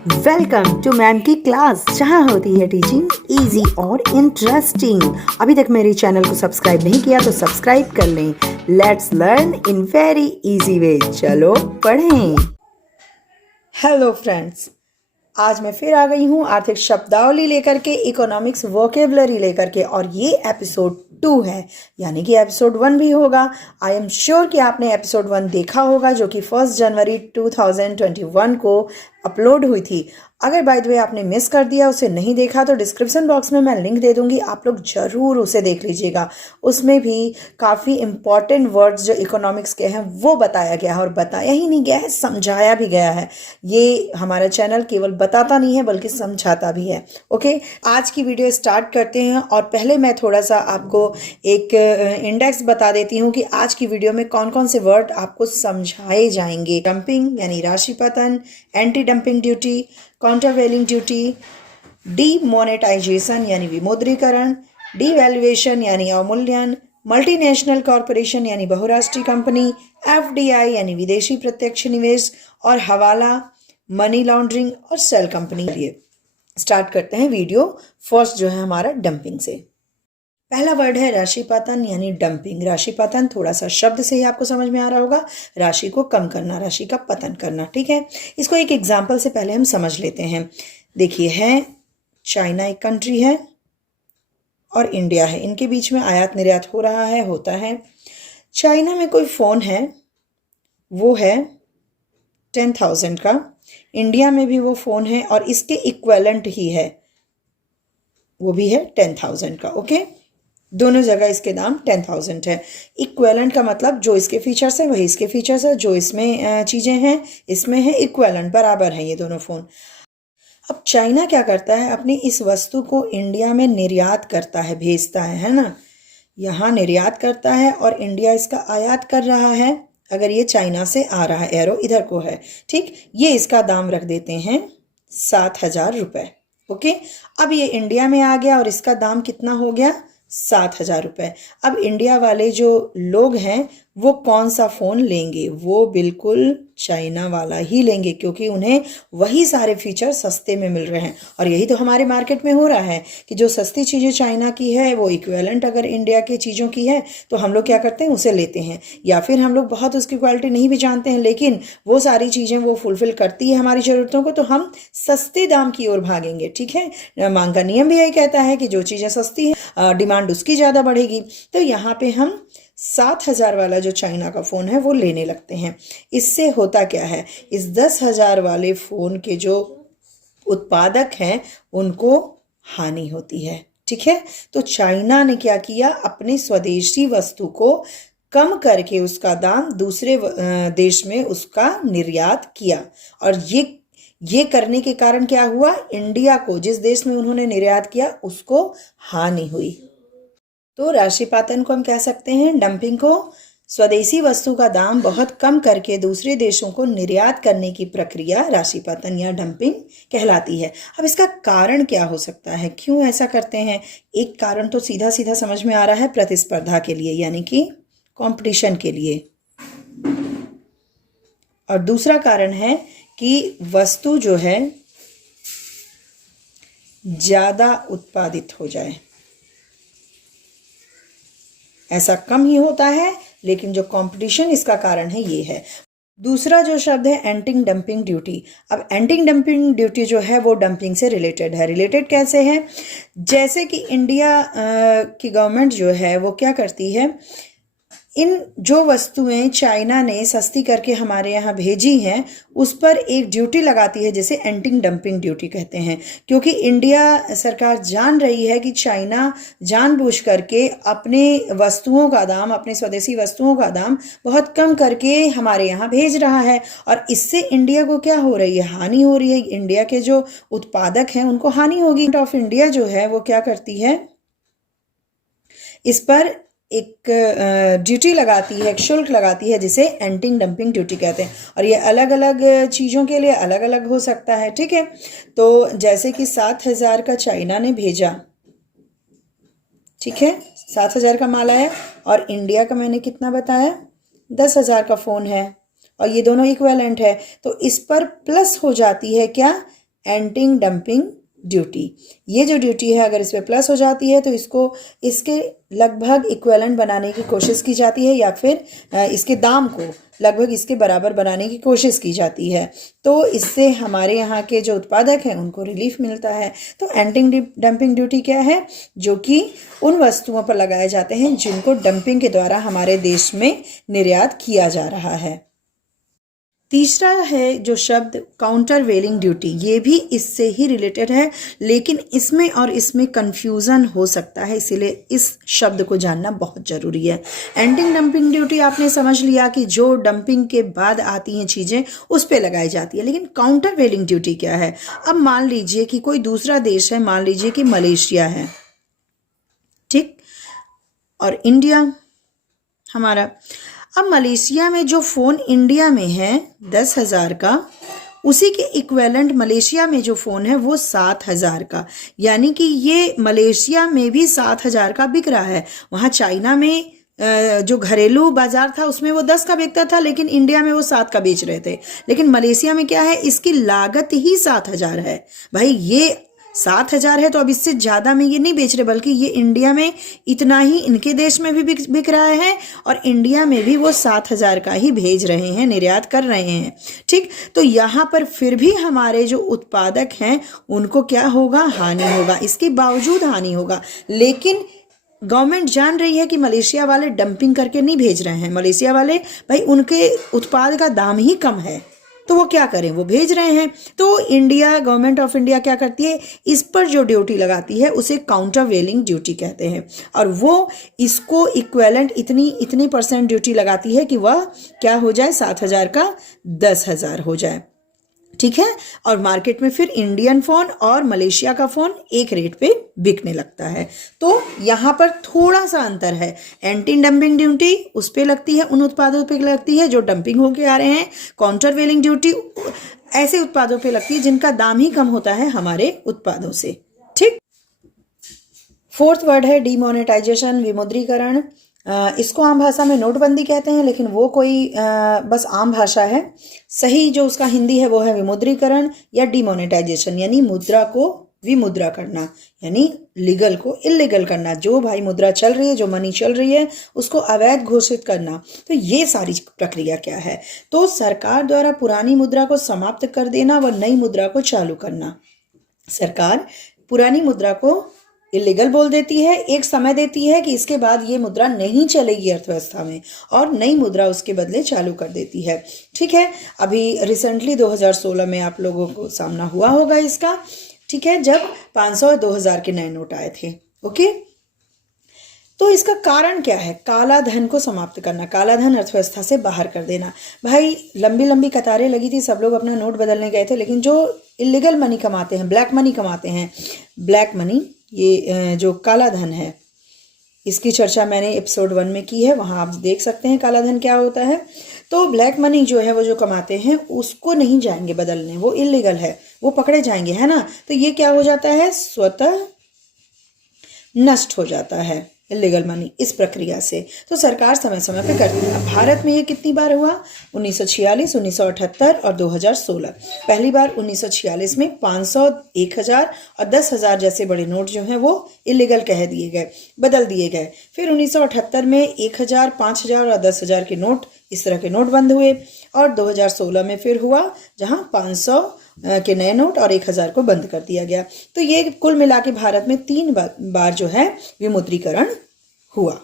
Welcome to ma'am की class, जहाँ होती है टीचिंग इजी और इंटरेस्टिंग। अभी तक मेरे चैनल को सब्सक्राइब नहीं किया तो सब्सक्राइब कर लें। Let's learn in very easy way. चलो पढ़ें। हेलो फ्रेंड्स, आज मैं फिर आ गई हूँ आर्थिक शब्दावली लेकर के, इकोनॉमिक्स वोकेबलरी लेकर के, और ये एपिसोड 2 है, यानी कि एपिसोड 1 भी होगा। आई एम श्योर कि आपने एपिसोड 1 देखा होगा, जो कि 1 जनवरी 2021 को अपलोड हुई थी। अगर बाय द वे आपने मिस कर दिया, उसे नहीं देखा, तो डिस्क्रिप्शन बॉक्स में मैं लिंक दे दूंगी, आप लोग ज़रूर उसे देख लीजिएगा। उसमें भी काफ़ी इंपॉर्टेंट वर्ड्स जो इकोनॉमिक्स के हैं वो बताया गया है, और बताया ही नहीं गया है, समझाया भी गया है। ये हमारा चैनल केवल बताता नहीं है बल्कि समझाता भी है। ओके, आज की वीडियो स्टार्ट करते हैं, और पहले मैं थोड़ा सा आपको एक इंडेक्स बता देती हूँ कि आज की वीडियो में कौन कौन से वर्ड आपको समझाए जाएंगे। डंपिंग यानी राशि पतन, anti dumping duty, countervailing duty, demonetization यानी विमुद्रीकरण, डीवैल्यूएशन यानी अवमूल्यन, मल्टीनेशनल कॉरपोरेशन यानी बहुराष्ट्रीय कंपनी, एफडीआई यानी विदेशी प्रत्यक्ष निवेश, और हवाला, मनी लॉन्ड्रिंग और सेल कंपनी। लिए स्टार्ट करते हैं वीडियो। फर्स्ट जो है हमारा डंपिंग से। पहला वर्ड है राशिपतन यानी डंपिंग। राशिपतन थोड़ा सा शब्द से ही आपको समझ में आ रहा होगा, राशि को कम करना, राशि का पतन करना। ठीक है, इसको एक एग्जाम्पल से पहले हम समझ लेते हैं। देखिए, है चाइना एक कंट्री है और इंडिया है, इनके बीच में आयात निर्यात हो रहा है, होता है। चाइना में कोई फ़ोन है, वो है 10,000 का। इंडिया में भी वो फ़ोन है और इसके इक्वेलेंट ही है, वो भी है 10,000 का। ओके, दोनों जगह इसके दाम 10,000 है। इक्वेलेंट का मतलब जो इसके फीचर्स है वही इसके फीचर्स है, जो इसमें चीज़ें हैं इसमें है इक्वेलेंट, बराबर है ये दोनों फ़ोन। अब चाइना क्या करता है, अपनी इस वस्तु को इंडिया में निर्यात करता है, भेजता है ना, यहाँ निर्यात करता है और इंडिया इसका आयात कर रहा है। अगर ये चाइना से आ रहा है, एरो इधर को है, ठीक, ये इसका दाम रख देते हैं 7,000 रुपये। ओके, अब ये इंडिया में आ गया और इसका दाम कितना हो गया, 7,000 रुपये। अब इंडिया वाले जो लोग हैं वो कौन सा फ़ोन लेंगे, वो बिल्कुल चाइना वाला ही लेंगे, क्योंकि उन्हें वही सारे फीचर सस्ते में मिल रहे हैं। और यही तो हमारे मार्केट में हो रहा है कि जो सस्ती चीज़ें चाइना की है वो इक्विवेलेंट अगर इंडिया की चीज़ों की है तो हम लोग क्या करते हैं, उसे लेते हैं। या फिर हम लोग बहुत उसकी क्वालिटी नहीं भी जानते हैं, लेकिन वो सारी चीज़ें वो फुलफ़िल करती है हमारी ज़रूरतों को, तो हम सस्ते दाम की ओर भागेंगे। ठीक है, मांग का नियम भी यही कहता है कि जो चीज़ें सस्ती है डिमांड उसकी ज़्यादा बढ़ेगी। तो यहाँ पे हम 7,000 वाला जो चाइना का फ़ोन है वो लेने लगते हैं। इससे होता क्या है, इस 10,000 वाले फ़ोन के जो उत्पादक हैं उनको हानि होती है। ठीक है, तो चाइना ने क्या किया, अपने स्वदेशी वस्तु को कम करके उसका दाम दूसरे देश में उसका निर्यात किया, और ये करने के कारण क्या हुआ, इंडिया को, जिस देश में उन्होंने निर्यात किया उसको हानि हुई। तो राशिपातन को हम कह सकते हैं डंपिंग को। स्वदेशी वस्तु का दाम बहुत कम करके दूसरे देशों को निर्यात करने की प्रक्रिया राशिपातन या डंपिंग कहलाती है। अब इसका कारण क्या हो सकता है, क्यों ऐसा करते हैं? एक कारण तो सीधा सीधा समझ में आ रहा है, प्रतिस्पर्धा के लिए, यानी कि कंपटीशन के लिए। और दूसरा कारण है कि वस्तु जो है ज़्यादा उत्पादित हो जाए। ऐसा कम ही होता है, लेकिन जो कंपटीशन इसका कारण है ये है। दूसरा जो शब्द है एंटी डंपिंग ड्यूटी। अब एंटी डंपिंग ड्यूटी जो है वो डंपिंग से रिलेटेड है। रिलेटेड कैसे है, जैसे कि इंडिया की गवर्नमेंट जो है वो क्या करती है, इन जो वस्तुएं चाइना ने सस्ती करके हमारे यहाँ भेजी हैं उस पर एक ड्यूटी लगाती है, जिसे एंटी डंपिंग ड्यूटी कहते हैं। क्योंकि इंडिया सरकार जान रही है कि चाइना जानबूझ करके अपने वस्तुओं का दाम, अपने स्वदेशी वस्तुओं का दाम बहुत कम करके हमारे यहाँ भेज रहा है, और इससे इंडिया को क्या हो रही है, हानि हो रही है। इंडिया के जो उत्पादक हैं उनको हानि होगी। गवर्नमेंट ऑफ इंडिया जो है वो क्या करती है, इस पर एक ड्यूटी लगाती है, एक शुल्क लगाती है, जिसे एंटी डंपिंग ड्यूटी कहते हैं। और ये अलग अलग चीज़ों के लिए अलग अलग हो सकता है। ठीक है, तो जैसे कि 7,000 का चाइना ने भेजा, ठीक है, 7,000 का माल आया, और इंडिया का मैंने कितना बताया, 10,000 का फ़ोन है, और ये दोनों इक्विवेलेंट है, तो इस पर प्लस हो जाती है क्या, एंटी डंपिंग ड्यूटी। ये जो ड्यूटी है अगर इस पर प्लस हो जाती है तो इसके लगभग इक्विवेलेंट बनाने की कोशिश की जाती है, या फिर इसके दाम को लगभग इसके बराबर बनाने की कोशिश की जाती है। तो इससे हमारे यहाँ के जो उत्पादक हैं उनको रिलीफ मिलता है। तो एंटी डंपिंग ड्यूटी क्या है? जो कि उन वस्तुओं पर लगाए जाते हैं जिनको डंपिंग के द्वारा हमारे देश में निर्यात किया जा रहा है। तीसरा है जो शब्द काउंटर वेलिंग ड्यूटी, ये भी इससे ही रिलेटेड है, लेकिन इसमें और इसमें कंफ्यूजन हो सकता है, इसीलिए इस शब्द को जानना बहुत ज़रूरी है। एंटी डंपिंग ड्यूटी आपने समझ लिया कि जो डंपिंग के बाद आती हैं चीज़ें उस पर लगाई जाती है, लेकिन काउंटर वेलिंग ड्यूटी क्या है? अब मान लीजिए कि कोई दूसरा देश है, मान लीजिए कि मलेशिया है, ठीक, और इंडिया हमारा। अब मलेशिया में जो फ़ोन इंडिया में है 10,000 का, उसी के इक्विवेलेंट मलेशिया में जो फ़ोन है वो 7,000 का, यानी कि ये मलेशिया में भी 7,000 का बिक रहा है। वहाँ चाइना में जो घरेलू बाजार था उसमें वो 10 का बिकता था, लेकिन इंडिया में वो 7 का बेच रहे थे। लेकिन मलेशिया में क्या है, इसकी लागत ही 7,000 है। भाई ये 7,000 है तो अब इससे ज़्यादा में ये नहीं बेच रहे, बल्कि ये इंडिया में इतना ही इनके देश में भी बिक रहा है और इंडिया में भी वो 7,000 का ही भेज रहे हैं, निर्यात कर रहे हैं, ठीक। तो यहाँ पर फिर भी हमारे जो उत्पादक हैं उनको क्या होगा? हानि होगा, इसके बावजूद हानि होगा। लेकिन गवर्नमेंट जान रही है कि मलेशिया वाले डंपिंग करके नहीं भेज रहे हैं, मलेशिया वाले भाई उनके उत्पाद का दाम ही कम है, तो वो क्या करें, वो भेज रहे हैं। तो इंडिया, गवर्नमेंट ऑफ इंडिया क्या करती है, इस पर जो ड्यूटी लगाती है उसे काउंटर वेलिंग ड्यूटी कहते हैं, और वो इसको इक्विवेलेंट इतनी % ड्यूटी लगाती है कि वह क्या हो जाए, 7,000 का 10,000 हो जाए, ठीक है। और मार्केट में फिर इंडियन फ़ोन और मलेशिया का फ़ोन एक रेट पे बिकने लगता है। तो यहाँ पर थोड़ा सा अंतर है, एंटी डंपिंग ड्यूटी उस पे लगती है, उन उत्पादों पे लगती है जो डंपिंग होके आ रहे हैं। काउंटर वेलिंग ड्यूटी ऐसे उत्पादों पे लगती है जिनका दाम ही कम होता है हमारे उत्पादों से, ठीक। फोर्थ वर्ड है डीमोनेटाइजेशन, विमुद्रीकरण। इसको आम भाषा में नोटबंदी कहते हैं, लेकिन वो कोई बस आम भाषा है। सही जो उसका हिंदी है वो है विमुद्रीकरण या डीमोनेटाइजेशन, यानी मुद्रा को विमुद्रा करना, यानी लीगल को इलीगल करना। जो भाई मुद्रा चल रही है, जो मनी चल रही है, उसको अवैध घोषित करना। तो ये सारी प्रक्रिया क्या है? तो सरकार द्वारा पुरानी मुद्रा को समाप्त कर देना व नई मुद्रा को चालू करना। सरकार पुरानी मुद्रा को इलीगल बोल देती है, एक समय देती है कि इसके बाद ये मुद्रा नहीं चलेगी अर्थव्यवस्था में, और नई मुद्रा उसके बदले चालू कर देती है, ठीक है। अभी रिसेंटली 2016 में आप लोगों को सामना हुआ होगा इसका, ठीक है, जब 500 और 2000 के नए नोट आए थे, ओके। तो इसका कारण क्या है? काला धन को समाप्त करना, काला धन अर्थव्यवस्था से बाहर कर देना। भाई लंबी लंबी कतारें लगी थी, सब लोग अपना नोट बदलने गए थे, लेकिन जो इलीगल मनी कमाते हैं, ब्लैक मनी कमाते हैं, ब्लैक मनी, ये जो काला धन है, इसकी चर्चा मैंने एपिसोड 1 में की है, वहाँ आप देख सकते हैं काला धन क्या होता है। तो ब्लैक मनी जो है वो जो कमाते हैं उसको नहीं जाएंगे बदलने, वो इलीगल है, वो पकड़े जाएंगे, है ना। तो ये क्या हो जाता है, स्वतः नष्ट हो जाता है इलीगल मनी इस प्रक्रिया से। तो सरकार समय समय पे करती है। भारत में ये कितनी बार हुआ? 1946, 1978 और 2016। पहली बार 1946 में 500, 1000 और 10,000 जैसे बड़े नोट जो हैं वो इलीगल कह दिए गए, बदल दिए गए। फिर 1978 में 1000, 5000 और 10,000 के नोट, इस तरह के नोट बंद हुए, और 2016 में फिर हुआ जहां 500 के नए नोट और 1000 को बंद कर दिया गया। तो ये कुल मिला के भारत में 3 बार जो है विमुद्रीकरण हुआ।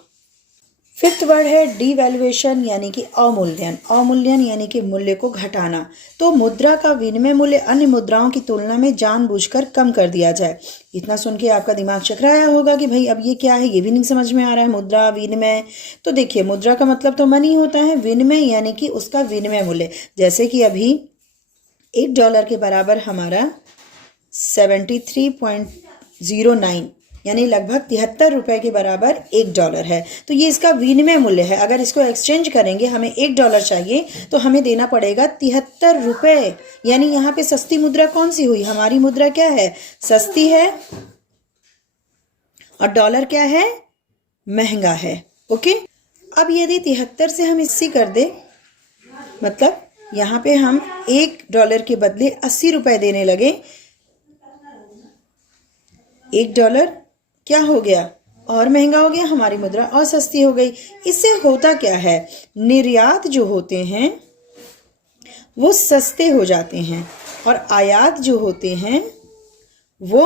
फिफ्थ वर्ड है डीवैल्यूएशन, यानी कि अवमूल्यन। अवमूल्यन यानी कि मूल्य को घटाना। तो मुद्रा का विनिमय मूल्य अन्य मुद्राओं की तुलना में जानबूझकर कम कर दिया जाए। इतना सुन के आपका दिमाग चकराया होगा कि भाई अब ये क्या है, ये भी नहीं समझ में आ रहा है, मुद्रा विनिमय। तो देखिए, मुद्रा का मतलब तो मनी होता है, विनिमय यानी कि उसका विनिमय मूल्य। जैसे कि अभी $1 के बराबर हमारा 73.09 यानी लगभग 73 रुपए के बराबर $1 है। तो ये इसका विनिमय मूल्य है। अगर इसको एक्सचेंज करेंगे, हमें $1 चाहिए तो हमें देना पड़ेगा 73 रुपए। यानी यहाँ पे सस्ती मुद्रा कौन सी हुई? हमारी मुद्रा क्या है? सस्ती है, और डॉलर क्या है? महंगा है, ओके। अब यदि 73 से हम 80 कर दे, मतलब यहाँ पे हम $1 के बदले 80 रुपए देने लगे, $1 क्या हो गया, और महंगा हो गया, हमारी मुद्रा और सस्ती हो गई। इससे होता क्या है, निर्यात जो होते हैं वो सस्ते हो जाते हैं और आयात जो होते हैं वो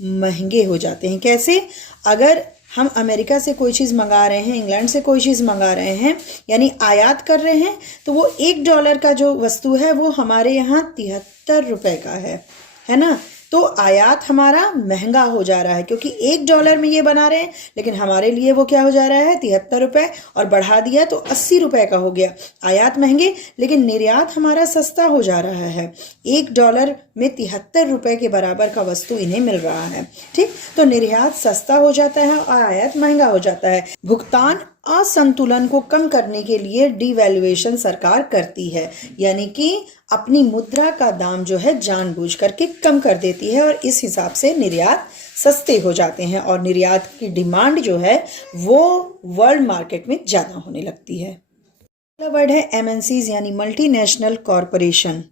महंगे हो जाते हैं। कैसे, अगर हम अमेरिका से कोई चीज़ मंगा रहे हैं, इंग्लैंड से कोई चीज़ मंगा रहे हैं, यानी आयात कर रहे हैं, तो वो $1 का जो वस्तु है वो हमारे यहाँ $73 का है ना। तो आयात हमारा महंगा हो जा रहा है क्योंकि $1 में ये बना रहे हैं, लेकिन हमारे लिए वो क्या हो जा रहा है, $73, और बढ़ा दिया तो $80 का हो गया। आयात महंगे, लेकिन निर्यात हमारा सस्ता हो जा रहा है। $1 में $73 के बराबर का वस्तु इन्हें मिल रहा है। ठीक, तो निर्यात सस्ता हो जाता है और आयात महंगा हो जाता है। भुगतान असंतुलन को कम करने के लिए डिवैल्यूएशन सरकार करती है, यानी कि अपनी मुद्रा का दाम जो है जानबूझ करके कम कर देती है, और इस हिसाब से निर्यात सस्ते हो जाते हैं और निर्यात की डिमांड जो है वो वर्ल्ड मार्केट में ज़्यादा होने लगती है। अगला वर्ड है एमएनसीज यानी मल्टीनेशनल कॉरपोरेशन।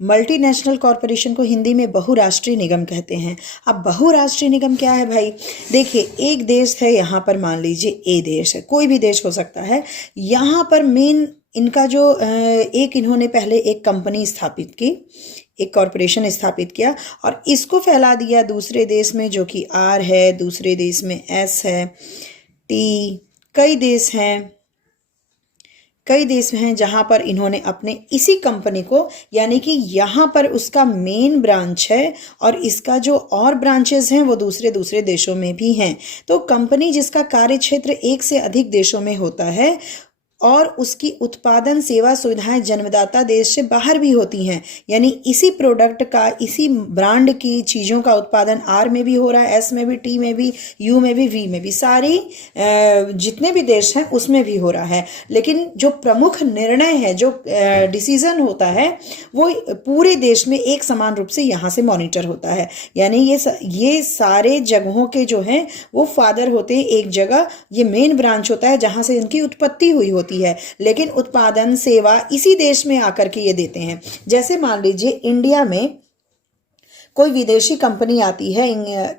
मल्टीनेशनल कॉरपोरेशन को हिंदी में बहुराष्ट्रीय निगम कहते हैं। अब बहुराष्ट्रीय निगम क्या है भाई, देखिए एक देश है, यहाँ पर मान लीजिए ए देश है, कोई भी देश हो सकता है। यहाँ पर मेन इनका जो एक इन्होंने पहले एक कंपनी स्थापित की, एक कॉरपोरेशन स्थापित किया और इसको फैला दिया दूसरे देश में, जो कि आर है, दूसरे देश में एस है, टी, कई देश हैं जहां पर इन्होंने अपने इसी कंपनी को, यानी कि यहाँ पर उसका मेन ब्रांच है और इसका जो और ब्रांचेस हैं वो दूसरे देशों में भी हैं। तो कंपनी जिसका कार्य क्षेत्र एक से अधिक देशों में होता है और उसकी उत्पादन सेवा सुविधाएं जन्मदाता देश से बाहर भी होती हैं, यानी इसी प्रोडक्ट का, इसी ब्रांड की चीज़ों का उत्पादन आर में भी हो रहा है, एस में भी, टी में भी, यू में भी, वी में भी, सारी जितने भी देश हैं उसमें भी हो रहा है। लेकिन जो प्रमुख निर्णय है, जो डिसीजन होता है, वो पूरे देश में एक समान रूप से यहाँ से मॉनिटर होता है। यानी ये सारे जगहों के जो हैं वो फादर होते हैं एक जगह, ये मेन ब्रांच होता है जहाँ से इनकी उत्पत्ति हुई होती है, लेकिन उत्पादन सेवा इसी देश में आकर के ये देते हैं। जैसे मान लीजिए इंडिया में कोई विदेशी कंपनी आती है,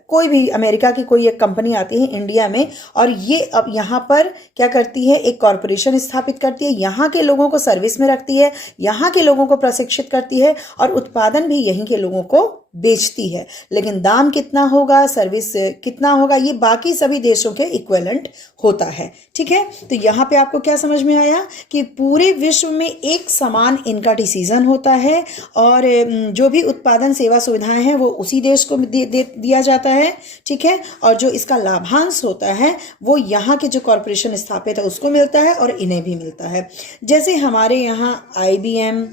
कोई भी अमेरिका की कोई एक कंपनी आती है इंडिया में, और ये अब यहाँ पर क्या करती है, एक कॉरपोरेशन स्थापित करती है, यहाँ के लोगों को सर्विस में रखती है, यहाँ के लोगों को प्रशिक्षित करती है और उत्पादन भी यहीं के लोगों को बेचती है। लेकिन दाम कितना होगा, सर्विस कितना होगा, ये बाकी सभी देशों के इक्विवेलेंट होता है। ठीक है, तो यहाँ पे आपको क्या समझ में आया कि पूरे विश्व में एक समान इनका डिसीजन होता है और जो भी उत्पादन सेवा सुविधाएं हैं वो उसी देश को दिया जाता है। ठीक है, और जो इसका लाभांश होता है वो यहाँ के जो कॉरपोरेशन स्थापित है उसको मिलता है और इन्हें भी मिलता है। जैसे हमारे यहाँ IBM,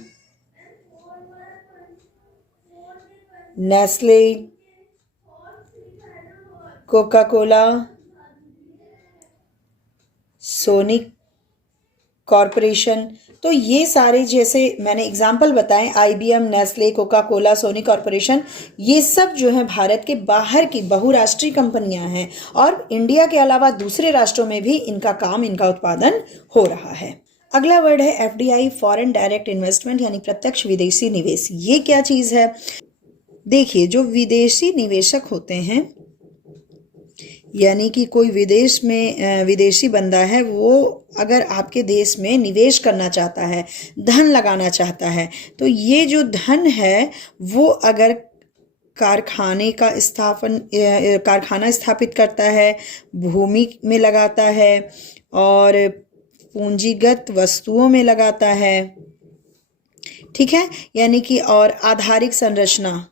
Nestle, Coca Cola, Sony corporation, तो ये सारे जैसे मैंने एग्जाम्पल बताए, IBM, Nestle, Coca Cola, Sony corporation, ये सब जो है भारत के बाहर की बहुराष्ट्रीय कंपनियां हैं और इंडिया के अलावा दूसरे राष्ट्रों में भी इनका काम, इनका उत्पादन हो रहा है। अगला वर्ड है FDI, फॉरेन डायरेक्ट इन्वेस्टमेंट यानी प्रत्यक्ष विदेशी निवेश। ये क्या चीज़ है, देखिए जो विदेशी निवेशक होते हैं, यानी कि कोई विदेश में विदेशी बंदा है, वो अगर आपके देश में निवेश करना चाहता है, धन लगाना चाहता है, तो ये जो धन है वो अगर कारखाना स्थापित करता है, भूमि में लगाता है और पूंजीगत वस्तुओं में लगाता है, ठीक है, यानी कि और आधारिक संरचना,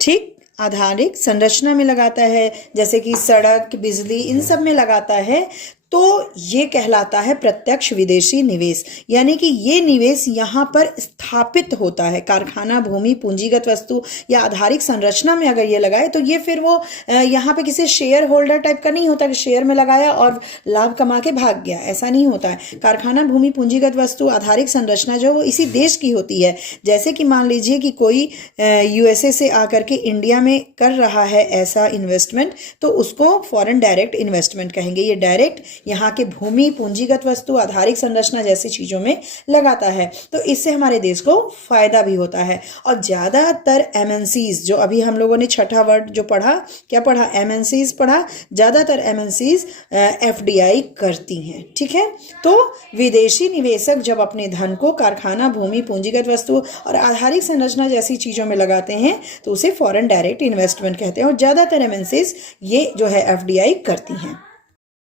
ठीक, आधारिक संरचना में लगाता है, जैसे कि सड़क, बिजली, इन सब में लगाता है, तो ये कहलाता है प्रत्यक्ष विदेशी निवेश। यानी कि ये निवेश यहाँ पर स्थापित होता है, कारखाना, भूमि, पूंजीगत वस्तु या आधारिक संरचना में अगर ये लगाए तो ये फिर वो यहाँ पे किसी शेयर होल्डर टाइप का नहीं होता कि शेयर में लगाया और लाभ कमा के भाग गया, ऐसा नहीं होता है। कारखाना, भूमि, पूंजीगत वस्तु, आधारिक संरचना जो वो इसी देश की होती है। जैसे कि मान लीजिए कि कोई USA से आकर के इंडिया में कर रहा है ऐसा इन्वेस्टमेंट, तो उसको फॉरेन डायरेक्ट इन्वेस्टमेंट कहेंगे। ये डायरेक्ट यहाँ के भूमि, पूंजीगत वस्तु, आधारिक संरचना जैसी चीज़ों में लगाता है। तो इससे हमारे देश को फायदा भी होता है। और ज़्यादातर एमएनसीज, जो अभी हम लोगों ने छठा वर्ड जो पढ़ा, क्या पढ़ा, एमएनसीज पढ़ा, ज़्यादातर एमएनसीज एफडीआई करती हैं। ठीक है, तो विदेशी निवेशक जब अपने धन को कारखाना, भूमि, पूंजीगत वस्तु और आधारिक संरचना जैसी चीज़ों में लगाते हैं तो उसे फॉरेन डायरेक्ट इन्वेस्टमेंट कहते हैं। और ज़्यादातर एमएनसीज ये जो है एफडीआई करती हैं।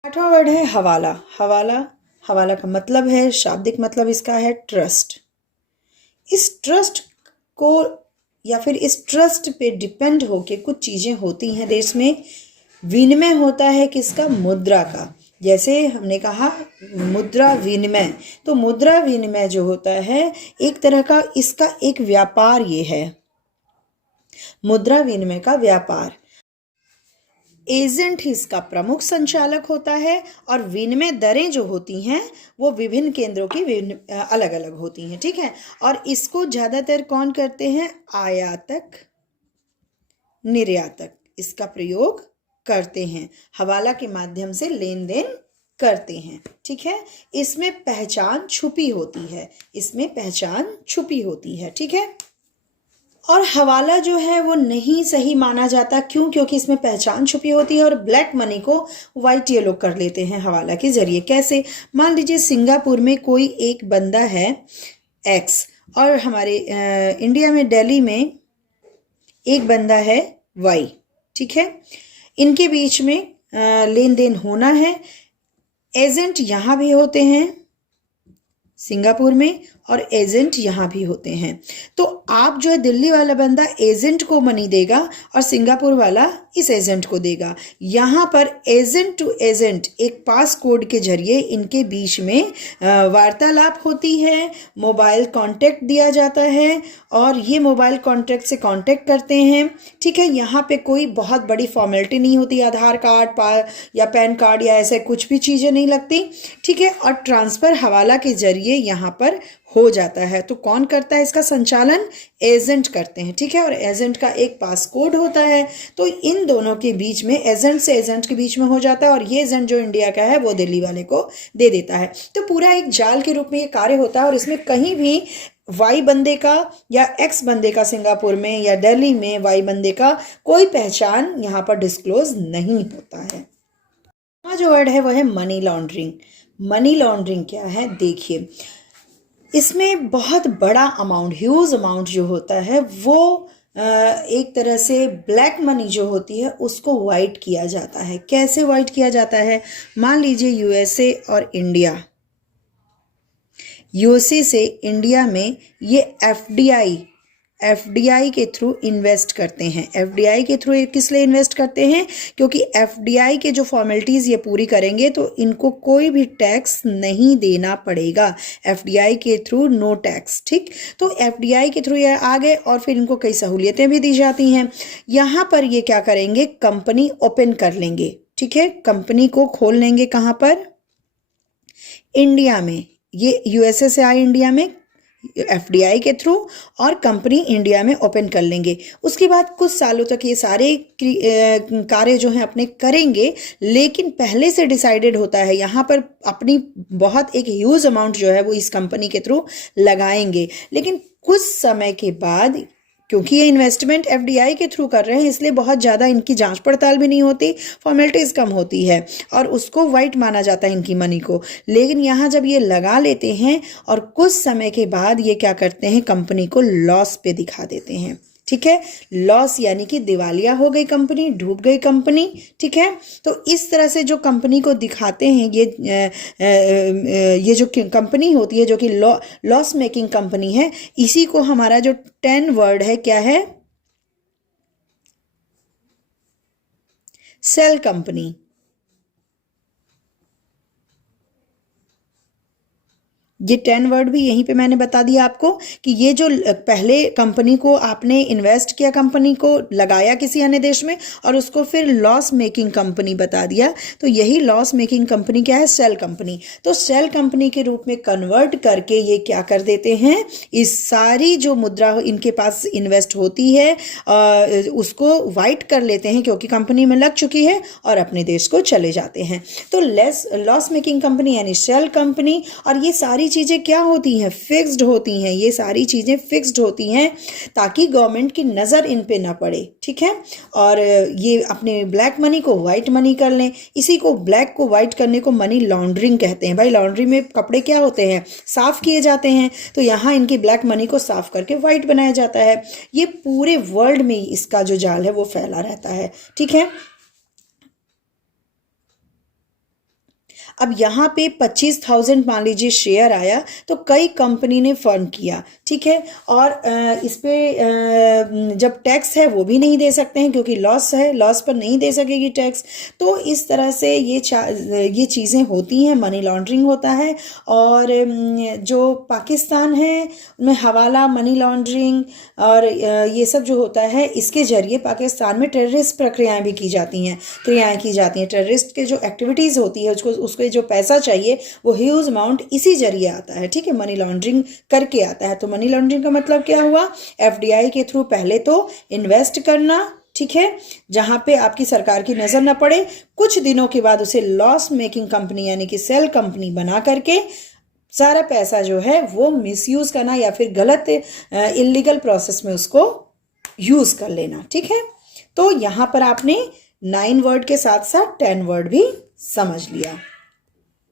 आठवां वर्ड है हवाला। हवाला का मतलब है, शाब्दिक मतलब इसका है ट्रस्ट। इस ट्रस्ट को या फिर इस ट्रस्ट पे डिपेंड होके कुछ चीज़ें होती हैं देश में। विनिमय होता है किसका, मुद्रा का। जैसे हमने कहा मुद्रा विनिमय, तो मुद्रा विनिमय जो होता है एक तरह का, इसका एक व्यापार ये है, मुद्रा विनिमय का व्यापार। एजेंट ही इसका प्रमुख संचालक होता है और विनिमय दरें जो होती हैं वो विभिन्न केंद्रों की अलग अलग होती हैं। ठीक है, और इसको ज़्यादातर कौन करते हैं, आयातक, निर्यातक इसका प्रयोग करते हैं, हवाला के माध्यम से लेन देन करते हैं। ठीक है, इसमें पहचान छुपी होती है, इसमें पहचान छुपी होती है। ठीक है, और हवाला जो है वो नहीं सही माना जाता, क्यों, क्योंकि इसमें पहचान छुपी होती है और ब्लैक मनी को वाइट ये लोग कर लेते हैं हवाला के जरिए। कैसे, मान लीजिए सिंगापुर में कोई एक बंदा है एक्स और हमारे इंडिया में दिल्ली में एक बंदा है वाई। ठीक है, इनके बीच में लेन देन होना है। एजेंट यहाँ भी होते हैं सिंगापुर में और एजेंट यहाँ भी होते हैं। तो आप जो है दिल्ली वाला बंदा एजेंट को मनी देगा और सिंगापुर वाला इस एजेंट को देगा। यहाँ पर एजेंट टू एजेंट एक पास कोड के जरिए इनके बीच में वार्तालाप होती है, मोबाइल कांटेक्ट दिया जाता है और ये मोबाइल कांटेक्ट से कांटेक्ट करते हैं। ठीक है, यहाँ पे कोई बहुत बड़ी फॉर्मेलिटी नहीं होती, आधार कार्ड या पैन कार्ड या ऐसे कुछ भी चीज़ें नहीं लगती। ठीक है, और ट्रांसफ़र हवाला के जरिए यहाँ पर हो जाता है। तो कौन करता है इसका संचालन, एजेंट करते हैं। ठीक है, और एजेंट का एक पास कोड होता है, तो इन दोनों के बीच में, एजेंट से एजेंट के बीच में हो जाता है और ये एजेंट जो इंडिया का है वो दिल्ली वाले को दे देता है। तो पूरा एक जाल के रूप में ये कार्य होता है और इसमें कहीं भी वाई बंदे का या एक्स बंदे का सिंगापुर में या दिल्ली में वाई बंदे का कोई पहचान यहाँ पर डिस्क्लोज नहीं होता है। जो वर्ड है वो है मनी लॉन्ड्रिंग। मनी लॉन्ड्रिंग क्या है, देखिए इसमें बहुत बड़ा अमाउंट, ह्यूज अमाउंट जो होता है वो एक तरह से ब्लैक मनी जो होती है उसको वाइट किया जाता है। कैसे वाइट किया जाता है, मान लीजिए यूएसए और इंडिया, यूएसए से इंडिया में ये एफडीआई के थ्रू इन्वेस्ट करते हैं। एफडीआई के थ्रू किस लिए इन्वेस्ट करते हैं, क्योंकि एफडीआई के जो फॉर्मेलिटीज़ ये पूरी करेंगे तो इनको कोई भी टैक्स नहीं देना पड़ेगा। एफडीआई के थ्रू नो टैक्स। ठीक, तो एफडीआई के थ्रू ये आ गए और फिर इनको कई सहूलियतें भी दी जाती हैं। यहाँ पर ये क्या करेंगे, कंपनी ओपन कर लेंगे। ठीक है, कंपनी को खोल लेंगे कहाँ पर, इंडिया में। ये यूएसए से आए इंडिया में एफडीआई के थ्रू और कंपनी इंडिया में ओपन कर लेंगे। उसके बाद कुछ सालों तक ये सारे कार्य जो हैं अपने करेंगे, लेकिन पहले से डिसाइडेड होता है यहाँ पर अपनी बहुत एक ह्यूज अमाउंट जो है वो इस कंपनी के थ्रू लगाएंगे। लेकिन कुछ समय के बाद, क्योंकि ये इन्वेस्टमेंट एफडीआई के थ्रू कर रहे हैं इसलिए बहुत ज़्यादा इनकी जांच पड़ताल भी नहीं होती, फॉर्मेलिटीज़ कम होती है और उसको वाइट माना जाता है इनकी मनी को। लेकिन यहाँ जब ये लगा लेते हैं और कुछ समय के बाद ये क्या करते हैं, कंपनी को लॉस पे दिखा देते हैं। ठीक है, लॉस यानी कि दिवालिया हो गई कंपनी, डूब गई कंपनी। ठीक है, तो इस तरह से जो कंपनी को दिखाते हैं ये जो कंपनी होती है जो कि लॉस मेकिंग कंपनी है, इसी को हमारा जो 10 वर्ड है क्या है, सेल कंपनी। ये 10 वर्ड भी यहीं पे मैंने बता दिया आपको कि ये जो पहले कंपनी को आपने इन्वेस्ट किया, कंपनी को लगाया किसी अन्य देश में और उसको फिर लॉस मेकिंग कंपनी बता दिया, तो यही लॉस मेकिंग कंपनी क्या है, सेल कंपनी। तो सेल कंपनी के रूप में कन्वर्ट करके ये क्या कर देते हैं, इस सारी जो मुद्रा इनके पास इन्वेस्ट होती है उसको वाइट कर लेते हैं क्योंकि कंपनी में लग चुकी है और अपने देश को चले जाते हैं। तो लॉस मेकिंग कंपनी यानी सेल कंपनी। और ये सारी चीज़ें क्या होती हैं, फिक्स्ड होती हैं। ये सारी चीज़ें फिक्स्ड होती हैं ताकि गवर्नमेंट की नज़र इन पे ना पड़े, ठीक है। और ये अपने ब्लैक मनी को वाइट मनी कर लें। इसी को ब्लैक को वाइट करने को मनी लॉन्ड्रिंग कहते हैं। भाई लॉन्ड्री में कपड़े क्या होते हैं, साफ़ किए जाते हैं, तो यहाँ इनकी ब्लैक मनी को साफ़ करके वाइट बनाया जाता है। ये पूरे वर्ल्ड में इसका जो जाल है वो फैला रहता है, ठीक है। अब यहाँ पे 25,000 मान लीजिए शेयर आया तो कई कंपनी ने फर्म किया, ठीक है। और इस पे जब टैक्स है वो भी नहीं दे सकते हैं क्योंकि लॉस है, लॉस पर नहीं दे सकेगी टैक्स। तो इस तरह से ये चीज़ें होती हैं, मनी लॉन्ड्रिंग होता है। और जो पाकिस्तान है उनमें हवाला, मनी लॉन्ड्रिंग और ये सब जो होता है, इसके ज़रिए पाकिस्तान में टेररिस्ट प्रक्रियाएँ भी की जाती हैं, क्रियाएँ की जाती हैं। टेररिस्ट के जो एक्टिविटीज़ होती है उसको जो पैसा चाहिए वो ह्यूज अमाउंट इसी जरिए आता है, ठीक है, मनी लॉन्ड्रिंग करके आता है। तो मनी लॉन्ड्रिंग का मतलब क्या हुआ, एफडीआई के थ्रू पहले तो इन्वेस्ट करना, ठीक है, जहां पे आपकी सरकार की नजर न पड़े, कुछ दिनों के बाद उसे लॉस मेकिंग कंपनी यानी कि सेल कंपनी बना करके सारा पैसा जो है वो मिसयूज करना या फिर गलत इलीगल प्रोसेस में उसको यूज कर लेना, ठीक है। तो यहां पर आपने 9 वर्ड के साथ साथ 10 वर्ड भी समझ लिया।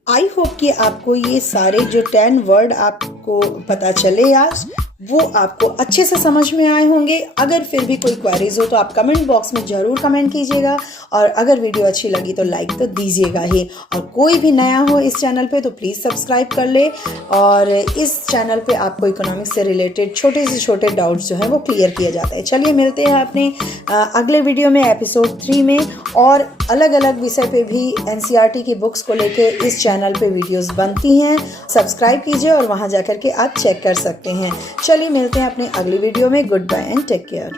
आई होप कि आपको ये सारे जो 10 वर्ड आपको पता चले आज, वो आपको अच्छे से समझ में आए होंगे। अगर फिर भी कोई क्वेरीज हो तो आप कमेंट बॉक्स में ज़रूर कमेंट कीजिएगा और अगर वीडियो अच्छी लगी तो लाइक तो दीजिएगा ही। और कोई भी नया हो इस चैनल पे तो प्लीज़ सब्सक्राइब कर ले। और इस चैनल पे आपको इकोनॉमिक्स से रिलेटेड छोटे से छोटे डाउट्स जो हैं वो क्लियर किया जाता है। चलिए मिलते हैं अपने अगले वीडियो में, एपिसोड 3 में। और अलग अलग विषय पे भी एनसीईआरटी की बुक्स को लेके इस चैनल पे वीडियोस बनती हैं। सब्सक्राइब कीजिए और वहाँ जाकर के आप चेक कर सकते हैं। चलिए मिलते हैं अपने अगली वीडियो में। Good bye and take care.